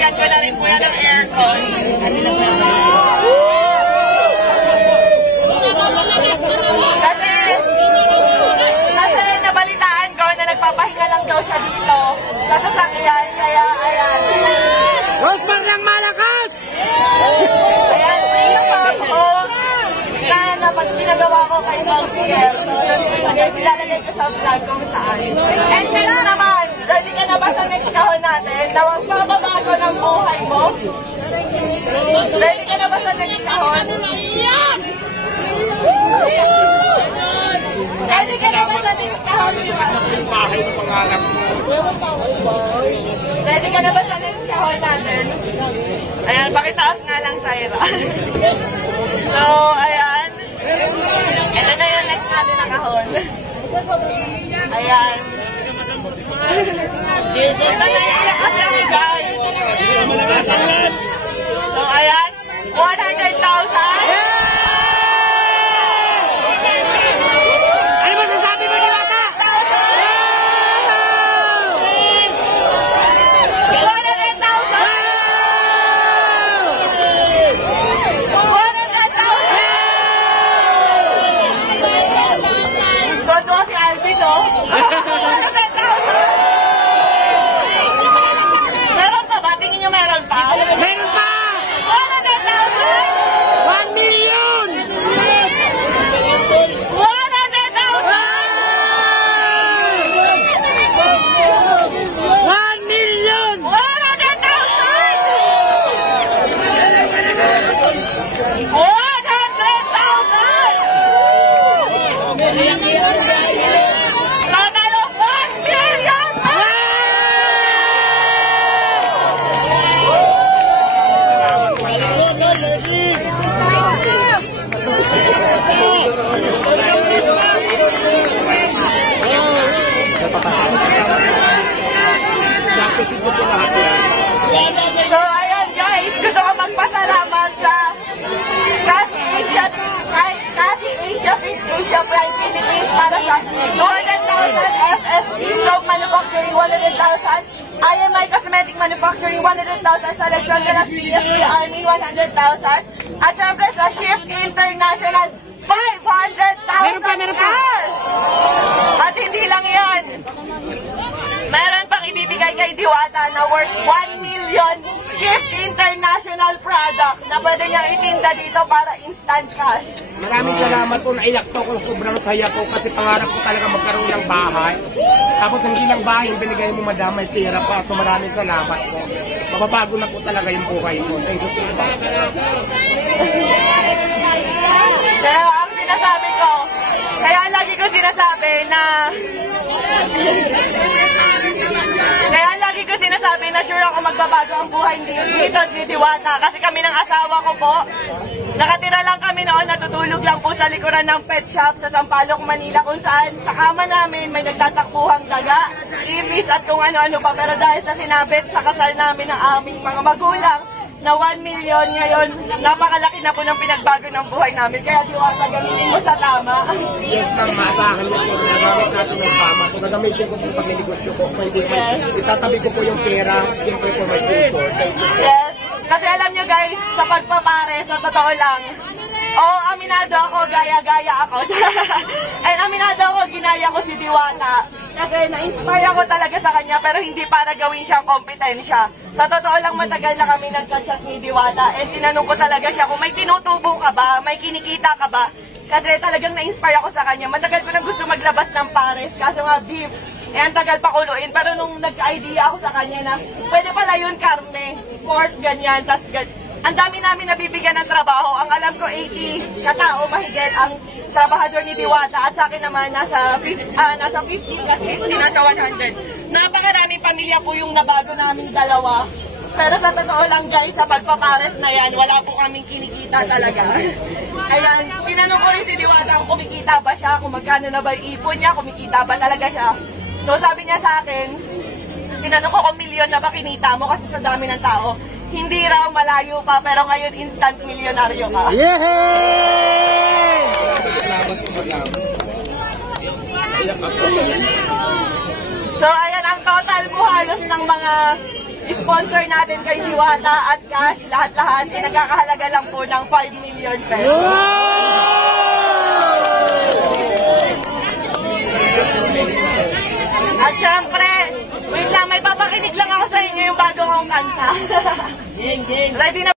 Nilagyan ko na rin po yan ng aircon. Kasi nabalitaan ko na nagpapahinga lang daw siya dito sa sasakyan, kaya ayan. Rosmar lang malakas! Ayan, free na pa ako na pag pinagawa ko kay Mountfiel. So, ilalagay ko sa vlog kung saan. And next naman, ready ka na ba sa next kahon natin na magpapabago ng buhay mo? Ready ka na ba sa next kahon? Ready ka na ba sa next kahon? Ready ka na ba sa next kahon natin? Ayan, pakitaas nga lang, Tyra. So, ayan. Ito na yung next natin na kahon. Ayan. Ito na yung next natin, guys. So, ayan. 100,000. Ano ba sasabi mo, Diwata? 100,000. Todo si Alvin, no? 100,000. Meron pa ba? Tingin nyo meron pa? Meron pa! 100,000. 1 million! 1 million! So, ayan guys, gusto ko magpasalamat sa Kasi Asia Asia Prime Philippines para sa 200,000 FSC Soap Manufacturing 100,000 IMI Cosmetic Manufacturing 100,000 sa Legion de las PSP Army 100,000 at syempre sa Shift International 500,000 Meron pa! At hindi lang yan, meron pang ibibigay kay Diwata na worth 1 million Shift International product na pwede niyang itinda dito para instant cash. Maraming salamat po, naiyak to ko, sobrang saya po kasi pangarap ko talaga magkaroon ng bahay. Tapos hindi lang bahay, binigay mo madam, may pera pa. So maraming salamat po. Mababago na po talaga yung buhay ko. Thank you so much. Kaya ang sinasabi ko, kaya lagi ko sinasabi na sure ako magbabago ang buhay dito ni Diwata. Kasi kami ng asawa ko po, nakatira lang kami noon, natutulog lang po sa likuran ng pet shop sa Sampaloc, Manila, kung saan sa kama namin may nagtatakbuhang daga, ibis at kung ano-ano pa. Pero dahil sa sinabit sa kasal namin ng aming mga magulang na 1 million ngayon, napakalaki na po ng pinagbago ng buhay namin. Kaya Diwata, gamitin mo sa tama. Yes, tama sa akin yun po. Nagamit natin ng tama. Kung nagamitin ko sa pag-negosyo ko, pwede ko. Itatabi ko po yung pera, siyempre po may tutor. Yes. Kasi alam nyo guys, sa pagpapare, sa totoo lang, aminado ako, gaya-gaya ako. And aminado ako, ginaya ko si Diwata. Kasi na-inspire ako talaga sa kanya, pero hindi para gawin siyang kompetensya. Sa totoo lang, matagal na kami nagka-chat ni Diwata. And tinanong ko talaga siya kung may tinutubo ka ba, may kinikita ka ba. Kasi talagang na-inspire ako sa kanya. Matagal ko na gusto maglabas ng pares, kaso nga beef. ang tagal pa kuluin. Pero nung nagka-idea ako sa kanya na pwede pala yun karne, pork, ganyan, tas ang dami namin nabibigyan ng trabaho. Ang alam ko 80 katao mahigit ang trabahador ni Diwata at sa akin naman nasa 50 kasi 50 nasa 100. Napakarami pamilya po yung nabago namin dalawa. Pero sa totoo lang guys, sa pagpapares na yan, wala po kaming kinikita talaga. Ayan, tinanong ko rin si Diwata kung kumikita ba siya, kung magkano na ba yung ipon niya, kumikita ba talaga siya. So sabi niya sa akin, tinanong ko kung milyon na ba kinita mo kasi sa dami ng tao. Hindi raw, malayo pa, pero ngayon instant milyonaryo ka. Yehey! So ayan, ang total po halos ng mga sponsor natin kay Diwata at cash, lahat-lahat, nagkakahalaga lang po ng 5 million pesos. At syempre, wait lang, may papakinig lang ako sa inyo yung bago kong kanta. Ready na